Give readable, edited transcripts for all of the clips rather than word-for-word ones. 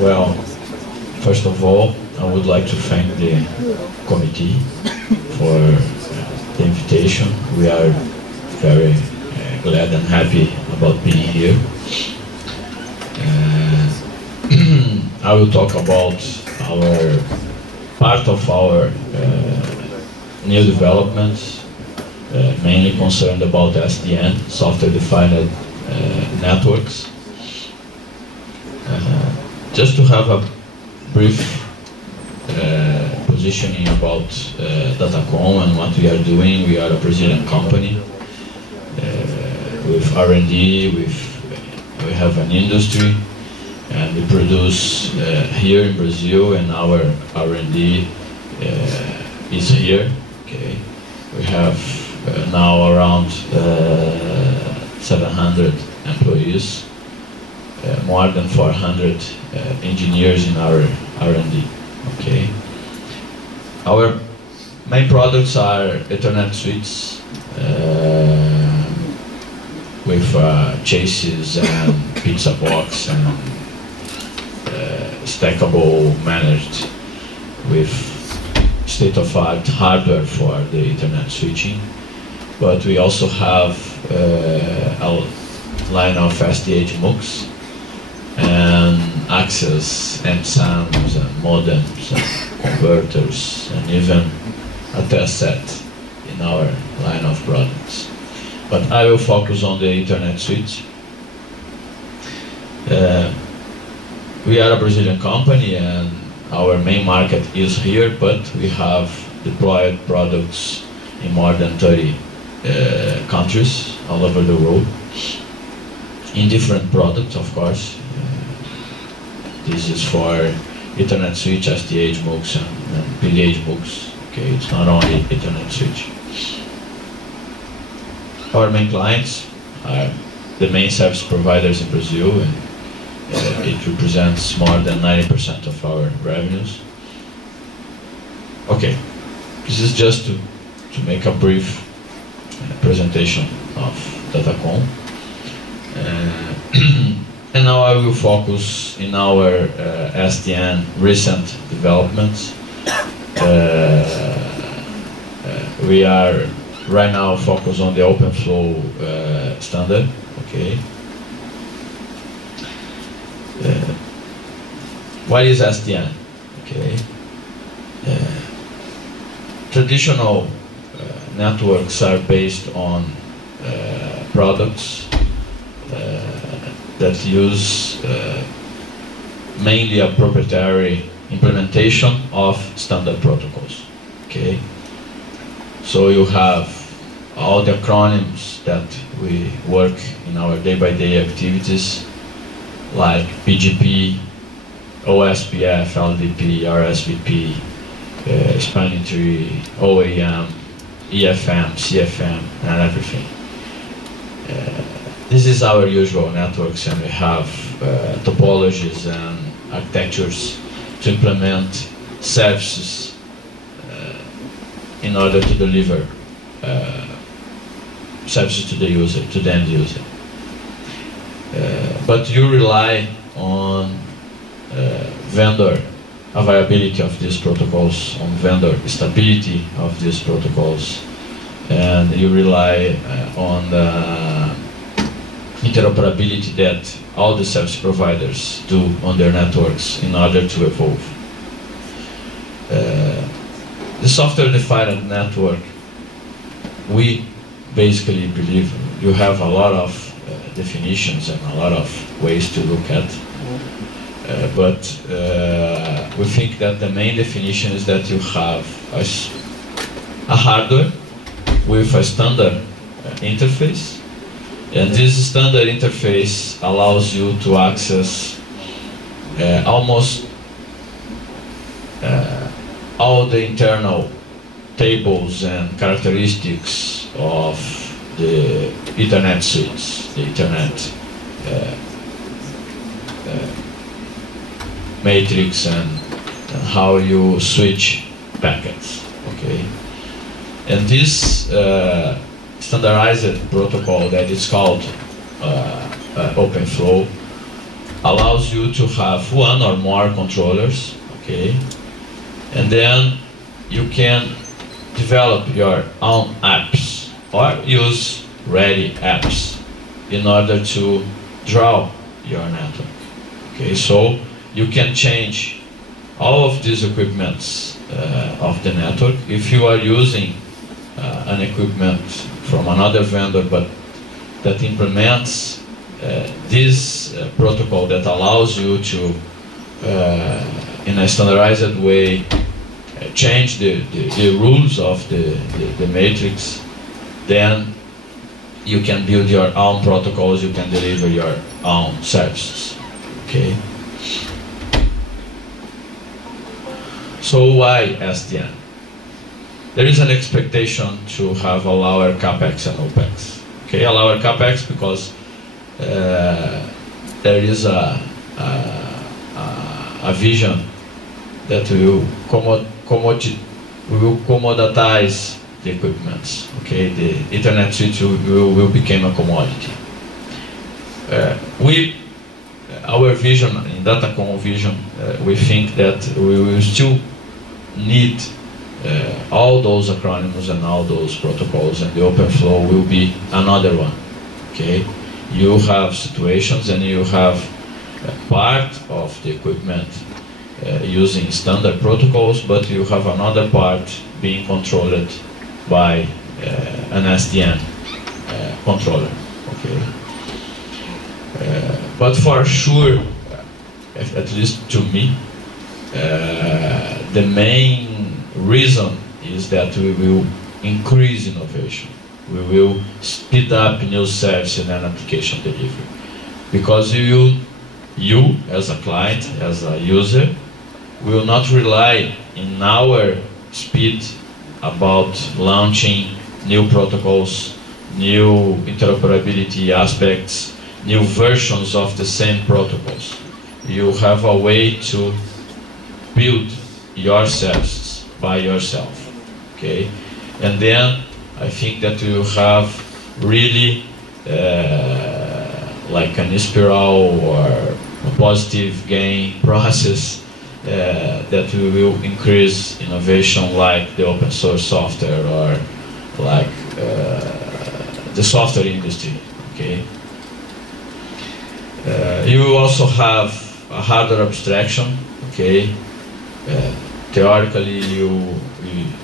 Well, first of all, I would like to thank the committee for the invitation. We are very glad and happy about being here. I will talk about part of our new developments, mainly concerned about SDN, software-defined networks. Just to have a brief positioning about Datacon and what we are doing. We are a Brazilian company with R&D, we have an industry, and we produce here in Brazil, and our R&D is here. Okay, we have now around 700 employees, more than 400 engineers in our R&D. Okay, our main products are Ethernet switches with chassis and pizza box and stackable, managed with state-of-the-art hardware for the Ethernet switching. But we also have a line of SDH MOOCs and access and sounds and modems and converters, and even a test set in our line of products. But I will focus on the Ethernet switch. We are a Brazilian company and our main market is here, but we have deployed products in more than 30 countries all over the world, in different products, of course. This is for Ethernet switch, SDH MOOCs and PDH MOOCs. Okay, it's not only Ethernet switch. Our main clients are the main service providers in Brazil, and it represents more than 90% of our revenues. Okay, this is just to make a brief presentation of Datacon. And now I will focus in our SDN recent developments. We are right now focused on the OpenFlow standard. Okay. What is SDN? Okay. Traditional networks are based on products that use mainly a proprietary implementation of standard protocols. Okay, so you have all the acronyms that we work in our day-by-day activities, like BGP, OSPF, LDP, RSVP, spanning tree, OAM, EFM, CFM, and everything. This is our usual networks, and we have topologies and architectures to implement services in order to deliver services to the user, to the end user. But you rely on vendor availability of these protocols, on vendor stability of these protocols, and you rely on the interoperability that all the service providers do on their networks in order to evolve. The software-defined network, we basically believe you have a lot of definitions and a lot of ways to look at, but we think that the main definition is that you have a hardware with a standard interface, and this standard interface allows you to access almost all the internal tables and characteristics of the Ethernet switch, the Ethernet matrix, and how you switch packets. Okay, and this standardized protocol that is called OpenFlow allows you to have one or more controllers, okay? And then you can develop your own apps or use ready apps in order to draw your network. Okay, so you can change all of these equipments of the network. If you are using an equipment from another vendor but that implements this protocol that allows you to, in a standardized way, change the rules of the matrix, then you can build your own protocols, you can deliver your own services. Okay? So why SDN? There is an expectation to have a lower CapEx and OpEx. Okay, a lower CapEx because there is a vision that we will commoditize the equipment. Okay, the Ethernet switch will become a commodity. Our vision, in Datacon vision, we think that we will still need all those acronyms and all those protocols, and the OpenFlow will be another one. Okay, you have situations and you have part of the equipment using standard protocols, but you have another part being controlled by an SDN controller. Okay, but for sure, at least to me, the main reason is that we will increase innovation. We will speed up new services and application delivery. Because you as a client, as a user, will not rely in our speed about launching new protocols, new interoperability aspects, new versions of the same protocols. You have a way to build your services by yourself, okay? And then I think that you have really like an spiral or a positive gain process that we will increase innovation, like the open source software or like the software industry, okay? You will also have a hardware abstraction, okay? Theoretically,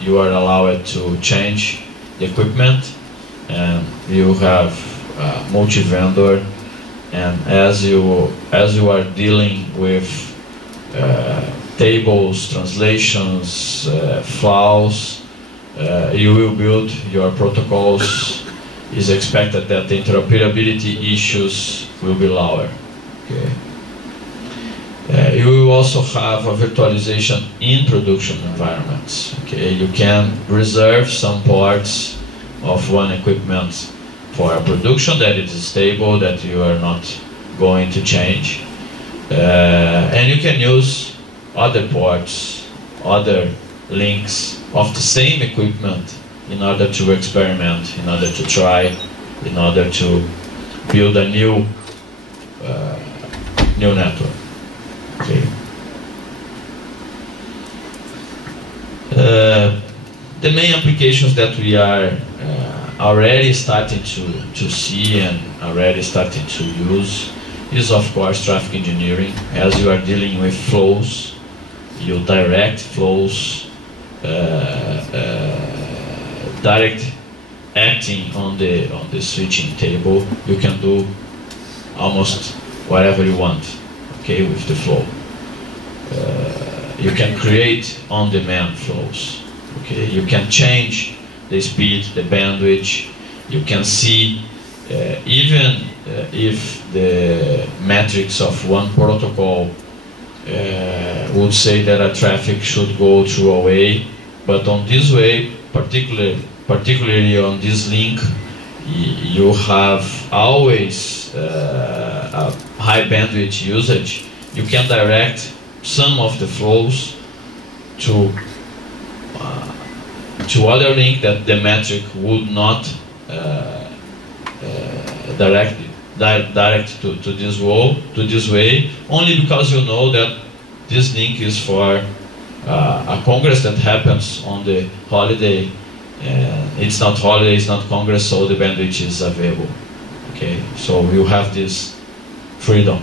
you are allowed to change the equipment, and you have multi-vendor, and as you are dealing with tables, translations, files, you will build your protocols. It's expected that the interoperability issues will be lower. Okay. You will also have a virtualization in production environments. Okay, you can reserve some parts of one equipment for a production that it is stable, that you are not going to change, and you can use other ports, other links of the same equipment in order to experiment, in order to try, in order to build a new network. Okay. The main applications that we are already starting to see and already starting to use is, of course, traffic engineering. As you are dealing with flows, you direct flows, direct acting on the switching table. You can do almost whatever you want, okay, with the flow. You can create on-demand flows. Okay, you can change the speed, the bandwidth. You can see even if the metrics of one protocol would say that a traffic should go through a way, but on this way, particularly on this link, you have always a high bandwidth usage. You can direct some of the flows to other link that the metric would not direct direct to this way, only because you know that this link is for a congress that happens on the holiday. It's not holiday, it's not congress, so the bandwidth is available. Okay, so you have this freedom.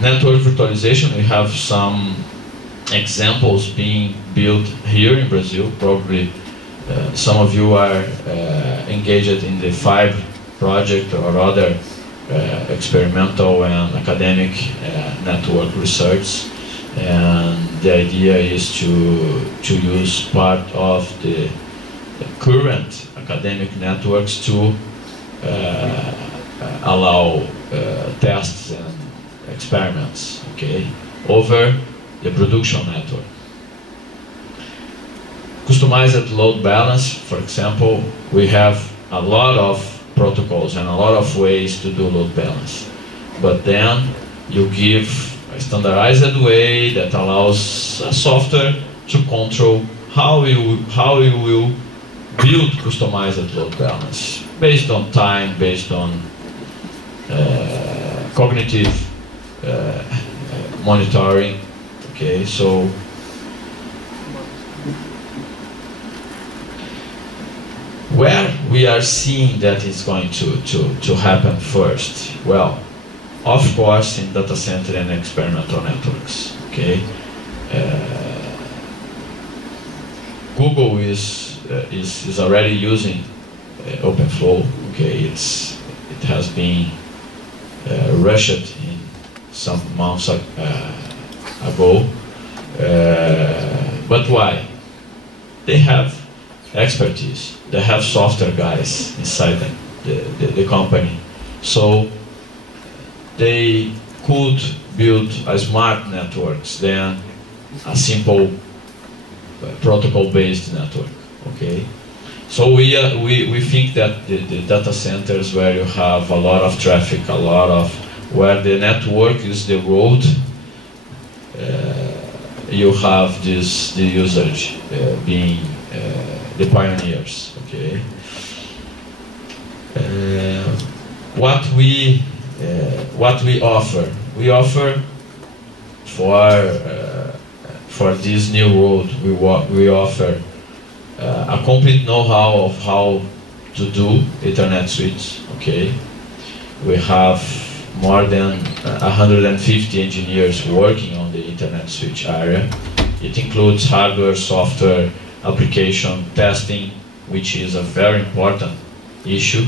Network virtualization, we have some examples being built here in Brazil. Probably some of you are engaged in the FIBE project or other experimental and academic network research, and the idea is to use part of the current academic networks to allow tests and experiments, okay, over the production network. Customized load balance, for example, we have a lot of protocols and a lot of ways to do load balance, but then you give a standardized way that allows a software to control how you will build customized load balance based on time, based on cognitive monitoring. Okay, so where we are seeing that it's going to happen first? Well, of course, in data center and experimental networks. Okay, Google is already using OpenFlow. Okay, it has been rushed in some months ago, but why? They have expertise. They have software guys inside them, the company, so they could build a smart networks than a simple protocol-based network. Okay, so we think that the data centers where you have a lot of traffic, a lot of where the network is the road, you have the usage being the pioneers. Okay, what we offer? We offer for this new road. We offer a complete know-how of how to do Ethernet switch. Okay, we have more than 150 engineers working on the Ethernet switch area. It includes hardware, software, application testing, which is a very important issue.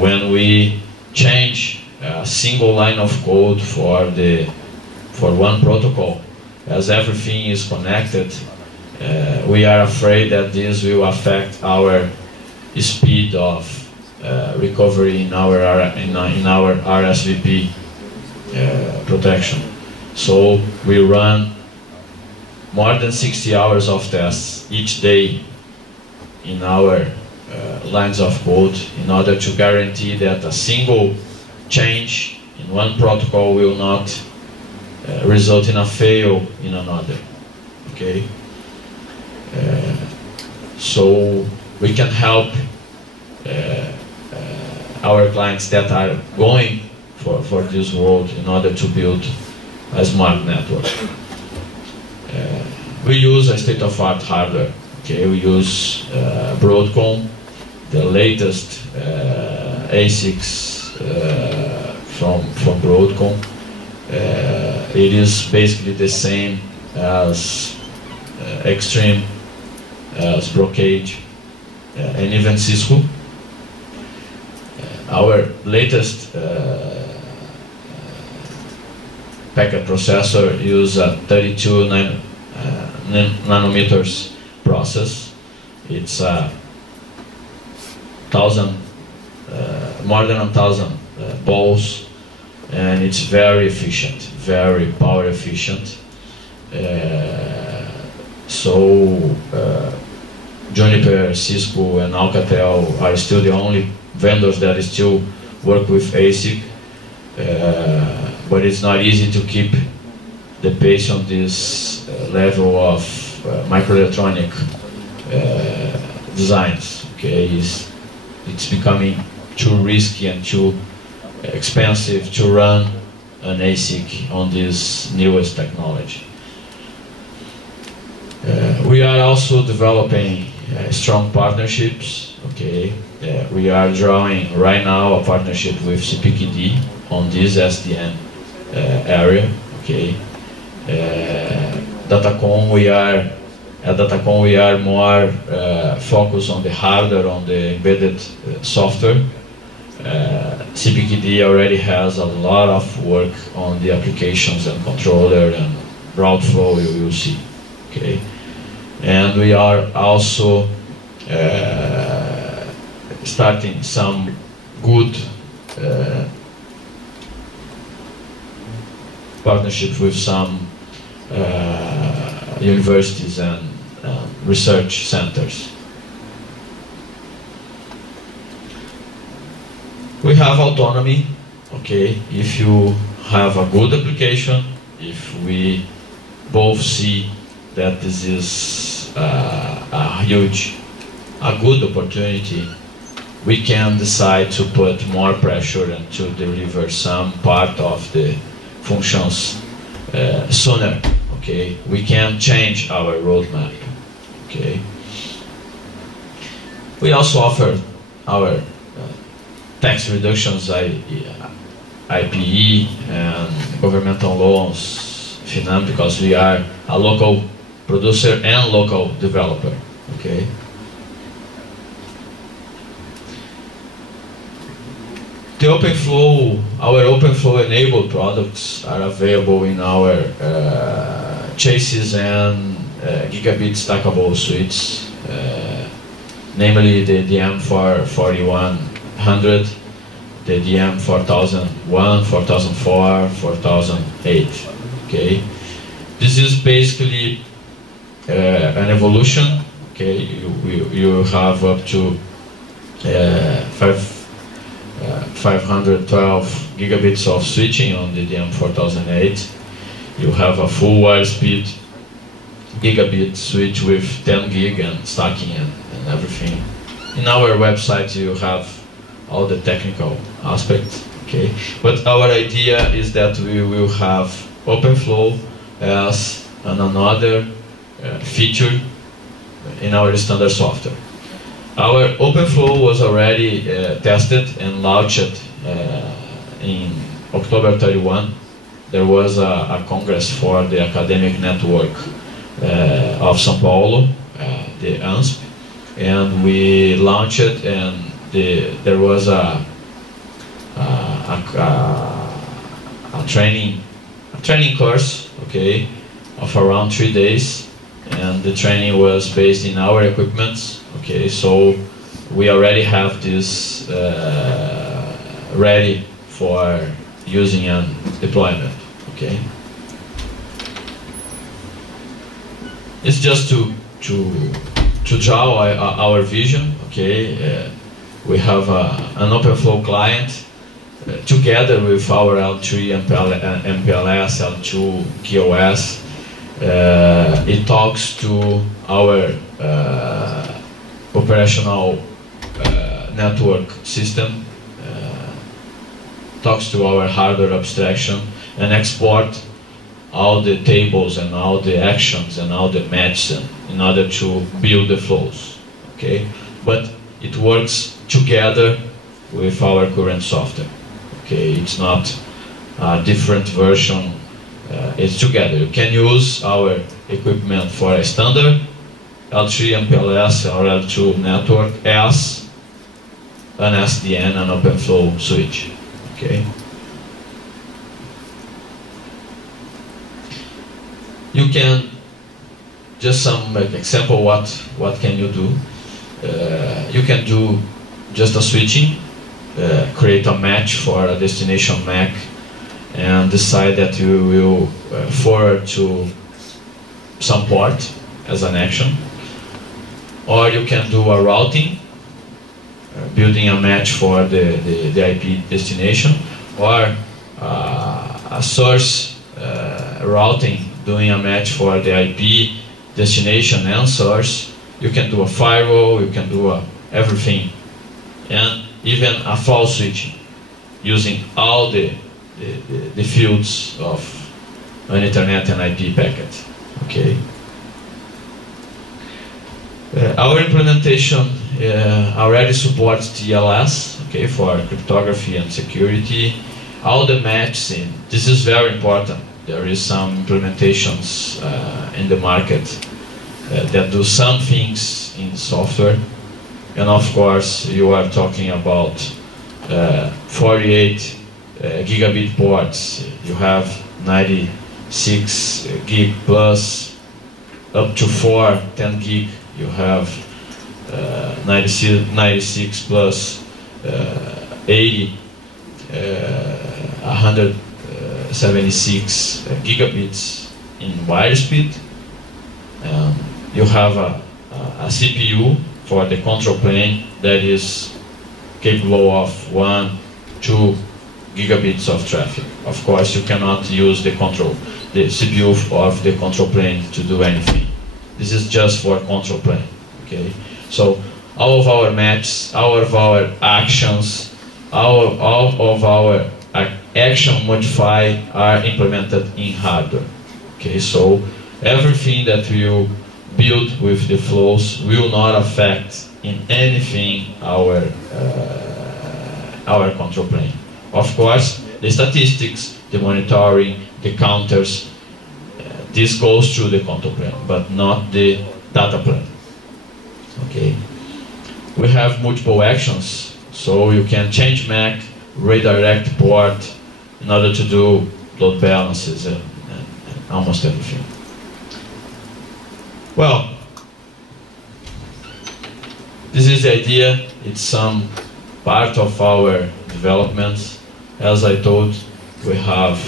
When we change a single line of code for one protocol, as everything is connected, we are afraid that this will affect our speed of recovery in our RSVP protection. So we run more than 60 hours of tests each day in our lines of code in order to guarantee that a single change in one protocol will not result in a fail in another. Okay, so we can help our clients that are going for this world in order to build a smart network. We use a state-of-art hardware. Okay, we use Broadcom, the latest ASICs from Broadcom. It is basically the same as Extreme, as Brocade, and even Cisco. Our latest packet processor uses a 32 nanometers process. It's more than 1,000 balls, and it's very efficient, very power efficient. So Juniper, Cisco, and Alcatel are still the only vendors that still work with ASIC, but it's not easy to keep the pace on this level of microelectronic designs. Okay, it's becoming too risky and too expensive to run an ASIC on this newest technology. We are also developing strong partnerships. Okay, we are drawing right now a partnership with CPQD on this SDN area. Okay, Datacon, at Datacon we are more focused on the hardware, on the embedded software. CPQD already has a lot of work on the applications and controller and route flow, you will see. Okay, and we are also starting some good partnership with some universities and research centers. We have autonomy. Okay, if you have a good application, if we both see that this is a good opportunity, we can decide to put more pressure and to deliver some part of the functions sooner. Okay, we can change our roadmap. Okay, we also offer our tax reductions, IPE and governmental loans, Finam, because we are a local producer and local developer. Okay. The our OpenFlow enabled products are available in our chassis and gigabit stackable switches, namely the DM4100, the DM4001, 4004, 4008. Okay, this is basically an evolution. Okay, you have up to 512 gigabits of switching on the DM4008. You have a full wire speed gigabit switch with 10 gig and stacking and everything. In our website you have all the technical aspects. Okay, but our idea is that we will have OpenFlow as another feature in our standard software. Our OpenFlow was already tested and launched in October 31. There was a congress for the academic network of São Paulo, the ANSP, and we launched it, and there was a training course, okay, of around 3 days, and the training was based in our equipments. Okay, so we already have this ready for using and deployment. Okay, it's just to draw our vision. Okay, we have an OpenFlow client together with our L3 MPLS, L2 QoS. It talks to our operational network system, talks to our hardware abstraction, and export all the tables and all the actions and all the matches in order to build the flows. Okay, but it works together with our current software. Okay, it's not a different version. It's together. You can use our equipment for a standard L3 MPLS or L2 network as an SDN and OpenFlow switch. Okay. You can just some example. What can you do? You can do just a switching, create a match for a destination MAC, and decide that you will forward to some port as an action. Or you can do a routing, building a match for the IP destination, or a source routing, doing a match for the IP destination and source. You can do a firewall, you can do everything. And even a false switching, using all the fields of an Ethernet and IP packet. Okay. Our implementation already supports TLS, okay, for cryptography and security. All the matches in, this is very important. There is some implementations in the market that do some things in software. And of course, you are talking about 48 gigabit ports. You have 96 gig plus up to 10 gig. You have 96 plus 80, 176 gigabits in wire speed. You have a CPU for the control plane that is capable of 1, 2 gigabits of traffic. Of course, you cannot use the CPU of the control plane to do anything. This is just for control plane. Okay, so all of our matches, all of our actions, all of our action modify are implemented in hardware. Okay, so everything that you build with the flows will not affect in anything our control plane. Of course, the statistics, the monitoring, the counters, this goes through the control plane, but not the data plane. Okay, we have multiple actions, so you can change MAC, redirect port in order to do load balances and almost everything. Well, this is the idea. It's some part of our development. As I told, we have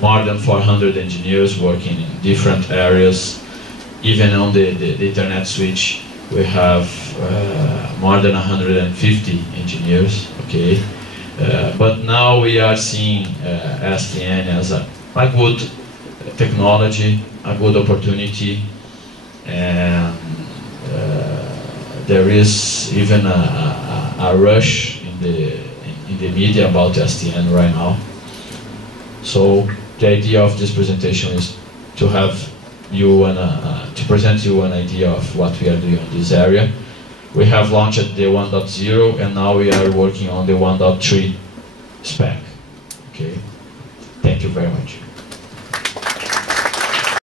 more than 400 engineers working in different areas. Even on the Ethernet switch, we have more than 150 engineers. Okay, but now we are seeing SDN as a good technology, a good opportunity, and there is even a rush in the media about SDN right now. So the idea of this presentation is to have you to present you an idea of what we are doing in this area. We have launched the 1.0 and now we are working on the 1.3 spec. Okay, thank you very much.